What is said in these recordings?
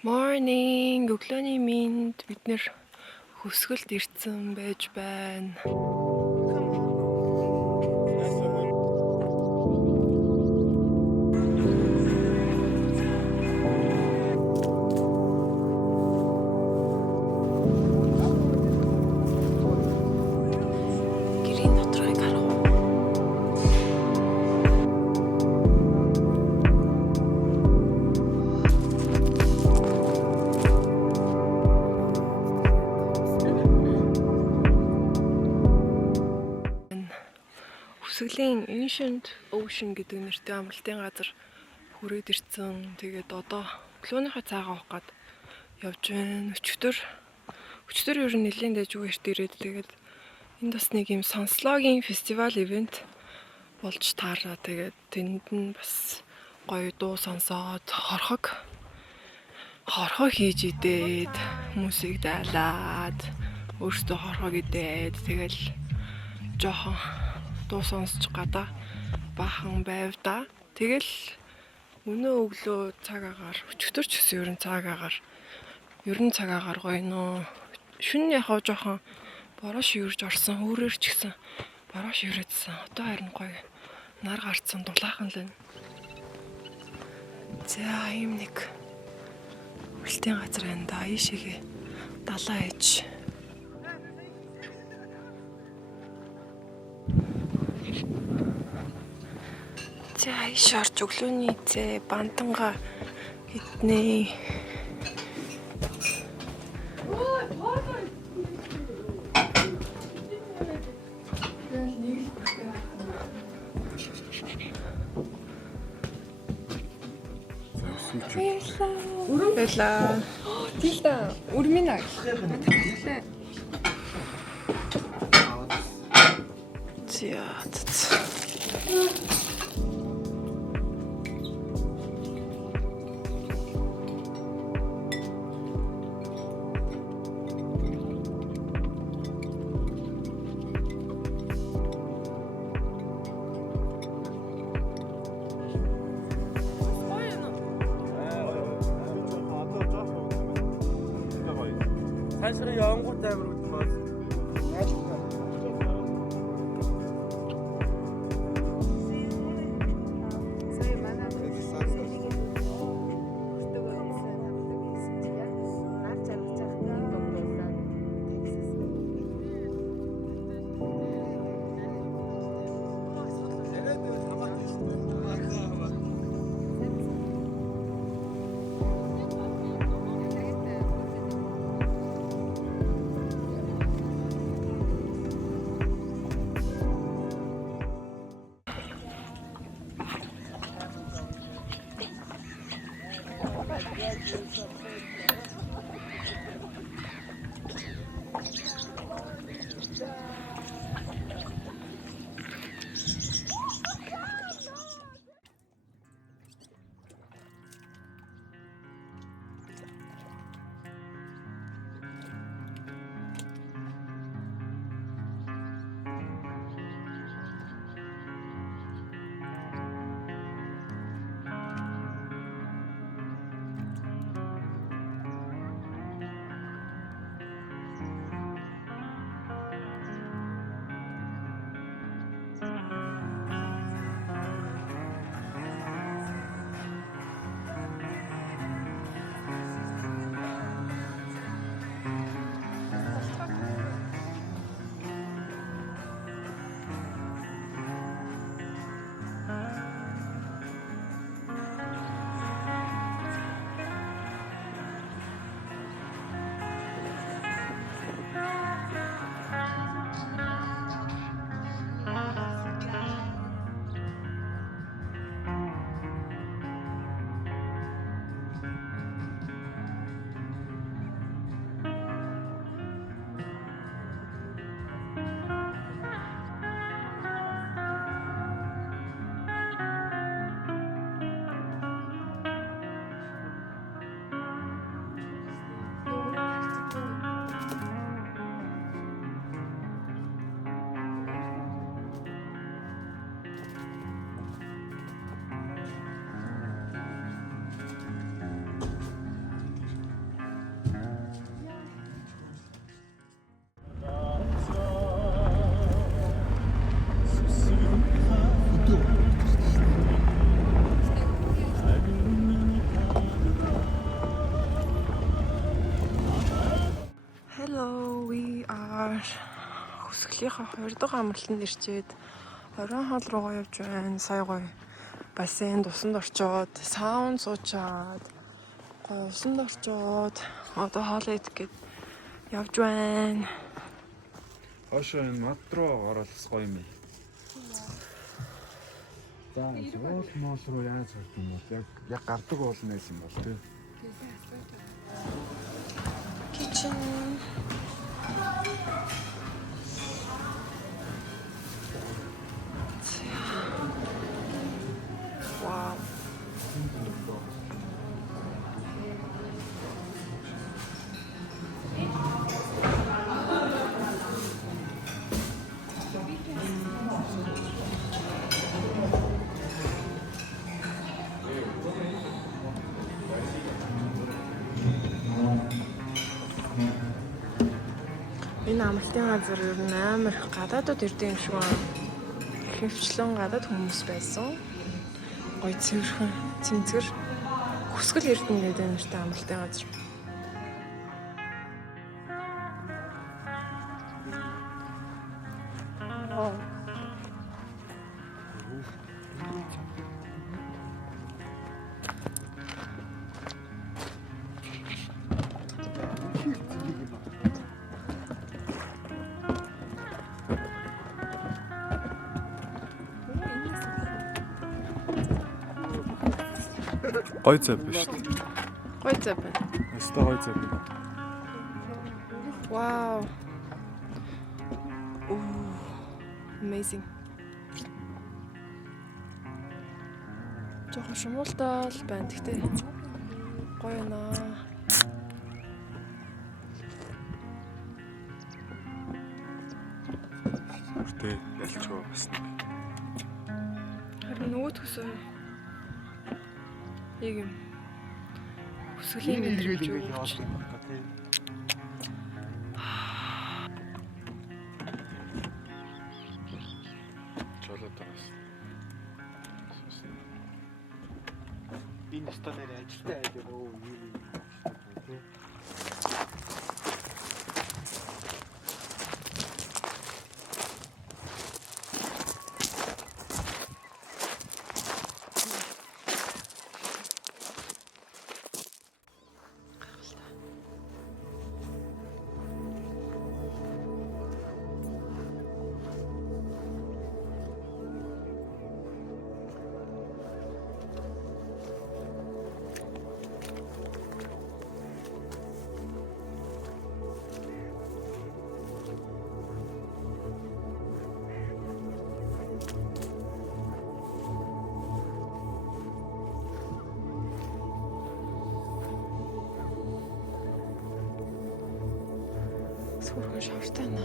Morning, өглөөний минь бид нэр хөвсгөлд ирсэн байж байна. Гэрийн доторхыг харах уу? Хүсгэлийн Ancient Ocean гэдэг нэртэй амралтын газар хүрээд ирсэн. Тэгээд одоо өглөөнийхөө цайгаа уух гээд явж байна. Өчтөр ер нь нэлээд дэжгүй эрт ирээд тэгээд энд бас нэг юм сонслогийн фестивал ивент болж таараа. Тэгээд тэнд нь бас гоё дуу сонсоод хорхог хийж идээд хүмүүсийг дайлаад өөртөө хорхог идээд тэгэл жоохон дуу сонсож гадаа баахан байв да. Тэгэл өнөө өглөө цаг агаар өчтөр ч гэсэн ер нь цаг агаар гоё нөө. Шүн яхаа жоохон бороо шивэрж орсон. Өөрөөр ч гэсэн бороо шиврэдсэн. Одоо харин гоё нар гарцсан дулаахан л байна. За ийм нэг үлтийн газар байна да. Ийшээгээ далаа ээж. За ийш орж өглөөний зээ банданга иднэ. Баярлалаа. Тилда үрминаг. За. Цаашраа явангууд амар үтэн бааз. жилийнхаа 2 дахь амралтанд ирчээд оройн хоол руугаа явж байна. Сая гоё бассейнд усанд орчоод, саун суучаад, гоё усанд орчоод одоо хоолоо идэх гээд явж байна. Хошоо энэ мод руу ороод гоё юм. За уул моол руу яаж хард юм бол яг гардаг уулна гэсэн юм бол тий. Kitchen. Wow. Энэ амралтын газар ер нь амар гадаадууд ирдэг юм шиг байна. Хөвчлэн гадаад хүмүүс байсан. Гоё цэвэрхэн, цэмцгэр хүсгэл эрдэнэ гэдэг нэртэй амралтын газар. Гой цав ба шүү дээ. Гоё зав байна. Өстой гой цав байна. Wow. Ooh, amazing. Жохон шумуултаа л байна. Тэгтээ гоё наа. Тэ ялчгаа бас нэг. Харин нөгөө төсөө яг юм. Хүсгэлийн мэдрэмж юу гэж. Жолоо тараас. Энэ стадаар ажилтаа айлаа өө юу юм. Сүрхэн шавартай наа.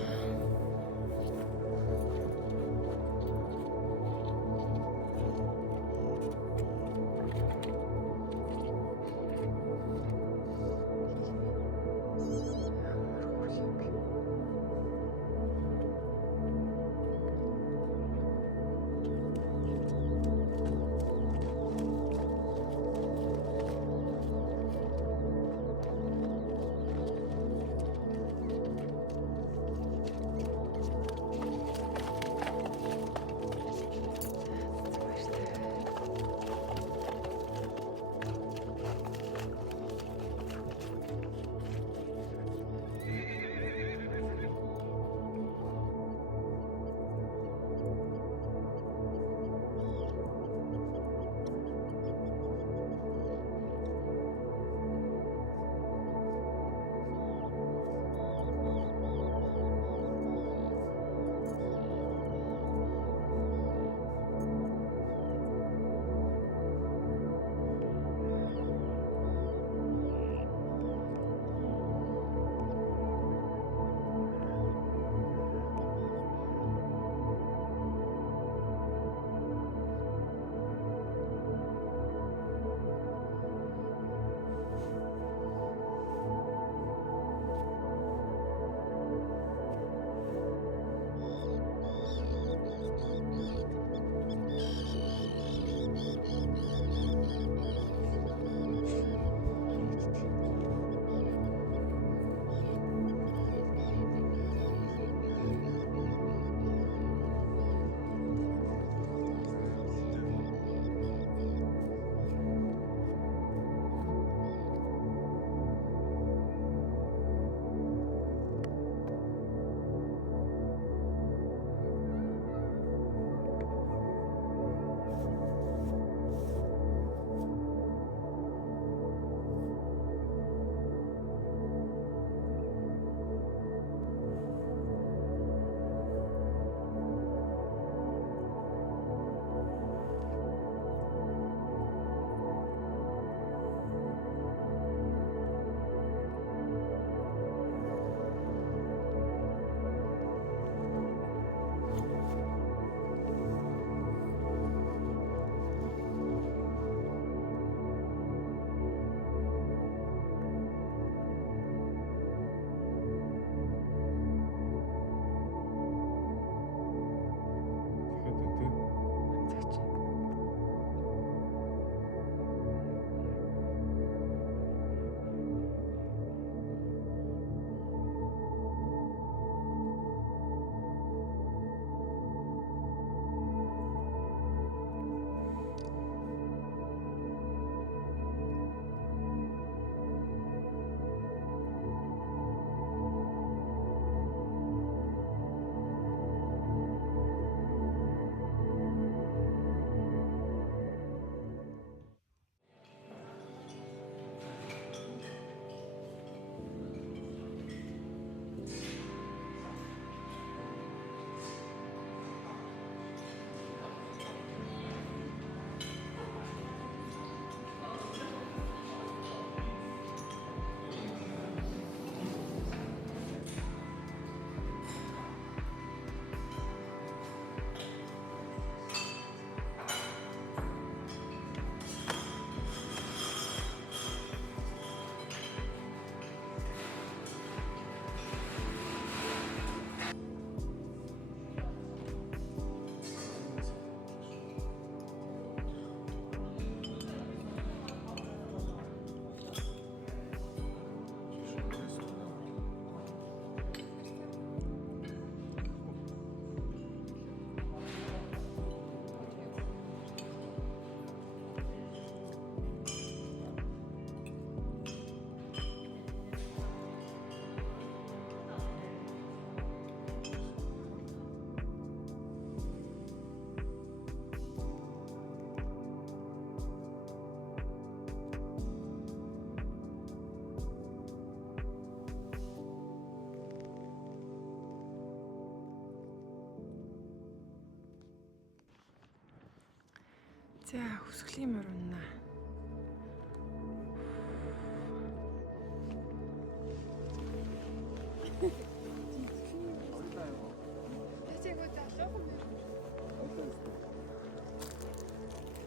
За хүсгэлийн мөр унна.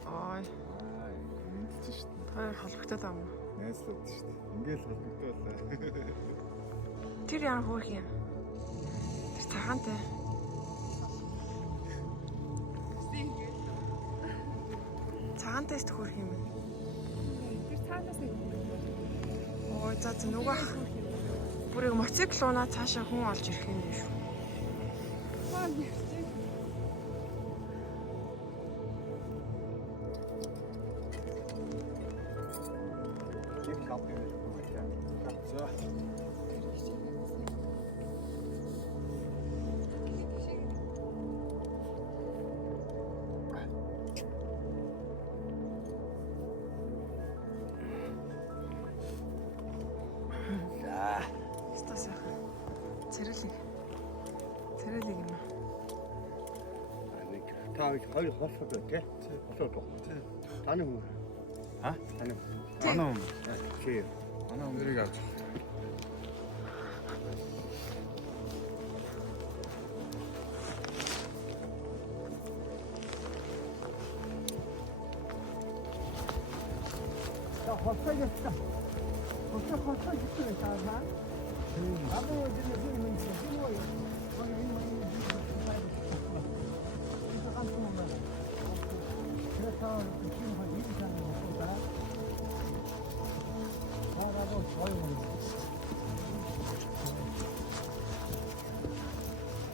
Ой, Эндэж шүү дээ. таар холбогдоод байгаа юм. Найзлаад шүү дээ. Ингээл холбогдоолаа. Тэр яа хөөх юм? Тэр цагаантай. Цагаантайс төхөх юм. Тэр цаанаас нэг Ой, за нөгөө бүрийг мотоцикл унаа цаашаа хүн олж ирэх юм шүү. хаан ярьчих. Чек хап юм. За. Стасаа. Цэрэрлэг. Цэрэрлэг юм аа. Нэг та хоёр холсоо тий. Холсоо тоо. Таны хүн. А? Таны. Манай юм. Чи. Манай өмөрийг авч. Та холсоо ястаа. Холсоо ястаа таа. Або дэнэ хүн юм чи. Юу юу. Ой юм юм. 이거 깜짝이야. 그래서 지금 한 2주 전에 먹고다. 나라고 좋아요.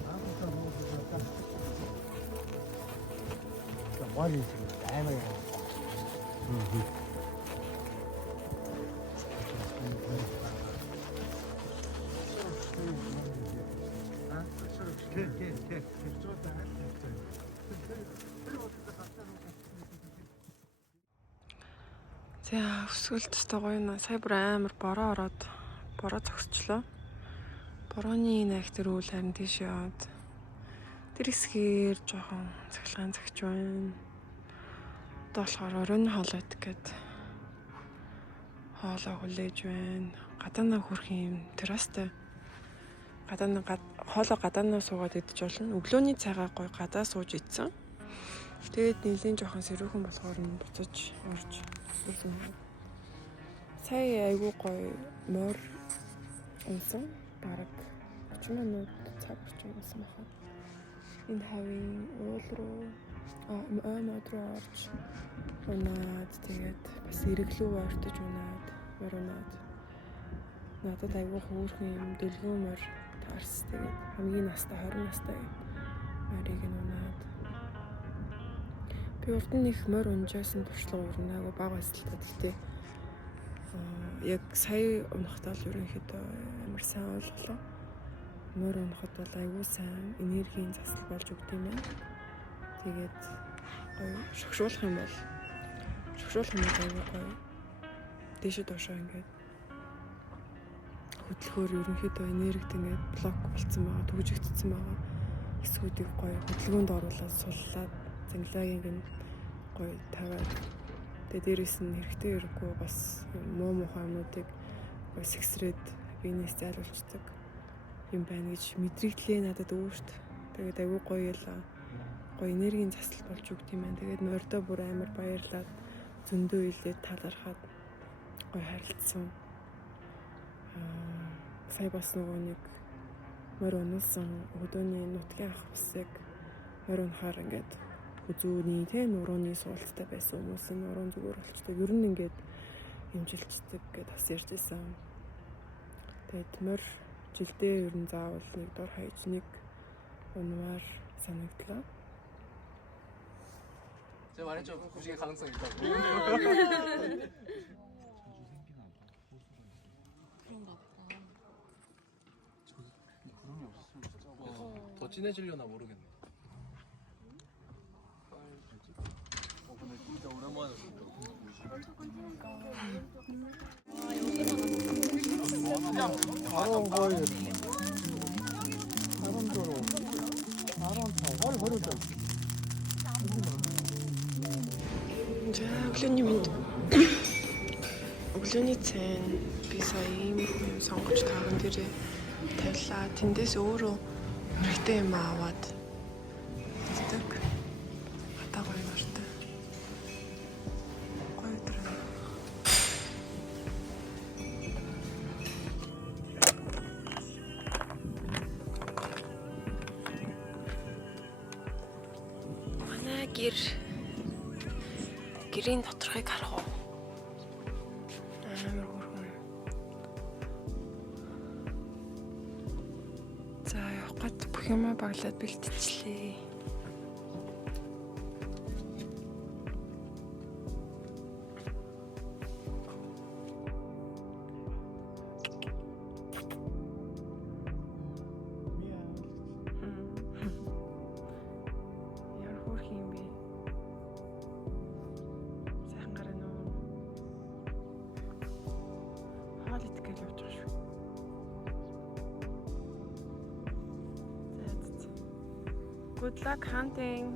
아무것도 못 먹었다. 머리 지금 애매해. За өсгөл төстэй гоё наа. Сая бүр амар бороо ороод бороо зогсчлоо. Борооны нах тэр үйл харин тийш яваад тэр хэсгээр жоохон цахилгаан цагч байна. Одоо болохоор оройн хоолойд гээд хоолоо хүлээж байна. Гадаанаа хүрх юм террастай. Хоолоо гадаанаа суугаад идэж болно. Өглөөний цагаа гоё гадаа сууж идсэн. Тэгээд нэлийн жоохон сэрүүхэн болохоор нь буцаж орж ирсэн. Сая айгуу гоё морь унсан. Бараг 30 минут цаг орчим унсан баха. Энэ хавийн уул руу мод руу орж унаад тэгээд бас эрэглүү ортож унаад морь унаад надад айгуу хөөрхөн юм дэлгүүр морь таарс. Тэгээд хамгийн настай 20 настай морийг нь унаад би урд нь их морь унжсэн туршлага өрнөөгөө бага байсалтай гэхдээ яг сая унахтаа л ерөнхийдөө амар сайн ойлголоо. Морь унахад бол айгүй сайн энергийн засал болж өгд юм байна. Тэгээд гоё шогшуулах юм бол айгүй гоё дэшээ доошоо ингээд хөдөлгөөр ерөнхийдөө энергид ингээд блок болцсон байгаа, түгжигдсэн байгаа. Эсгүүдийг гоё хөдөлгөөнд оруулаад суллаад цэнгэлэгийг нь гоё тавиад тэгээд дээрэс нь хэрэгтэй хэрэггүй бас муу муухай юмнуудыг гоё сэгсрээд биенээс зайлуулцдаг юм байна гэж мэдрэгдлээ надад өөрт. Тэгээд айгүй гоё ялаа. Гоё энергийн засал болж өгд юм байна. Тэгээд морьдоо бүр амар баярлаад зөндөө илээд талархаад гоё харилцсан. Сая бас нөгөө нэг морь унасан өдөөний нутгийн ах бас яг морь унахаар ингээд үзүүний тэ нурууны суулттай байсан хүмүүс нь нурууны зүгээр болчтой. Ер нь ингээд хэмжилчдэг гэдээ бас ярьжсэн. Тэгээд морь жилдээ ер нь заавал нэг дор хаяж нэг унмаар санагдлаа. 제가 말했죠. 구식의 가능성이 있다고. 구름이 없었으면 진짜 더 진해지려나 모르겠네. 근데 진짜 오랜만에 바로 거의 바람대로 바람 차. 허리 버렸죠. За өглөөний мэнд. Өглөөний цайн би сая ийм юм сонгож таарсан дээрээ тавилаа. Тэндээс өөрөө хэрэгтэй юм аваад үздэг. Хата гоё нартай. Гоё өдрөө. Манай гэрийн доторхыг харах уу? Амар хөргөн. За явах гээд бүх юмаа баглаад бэлтчихлээ. Яар хөрх юм бэ? Сайхан гарна уу? Хоол идэх гэж явж байгаа шүү. Good luck hunting.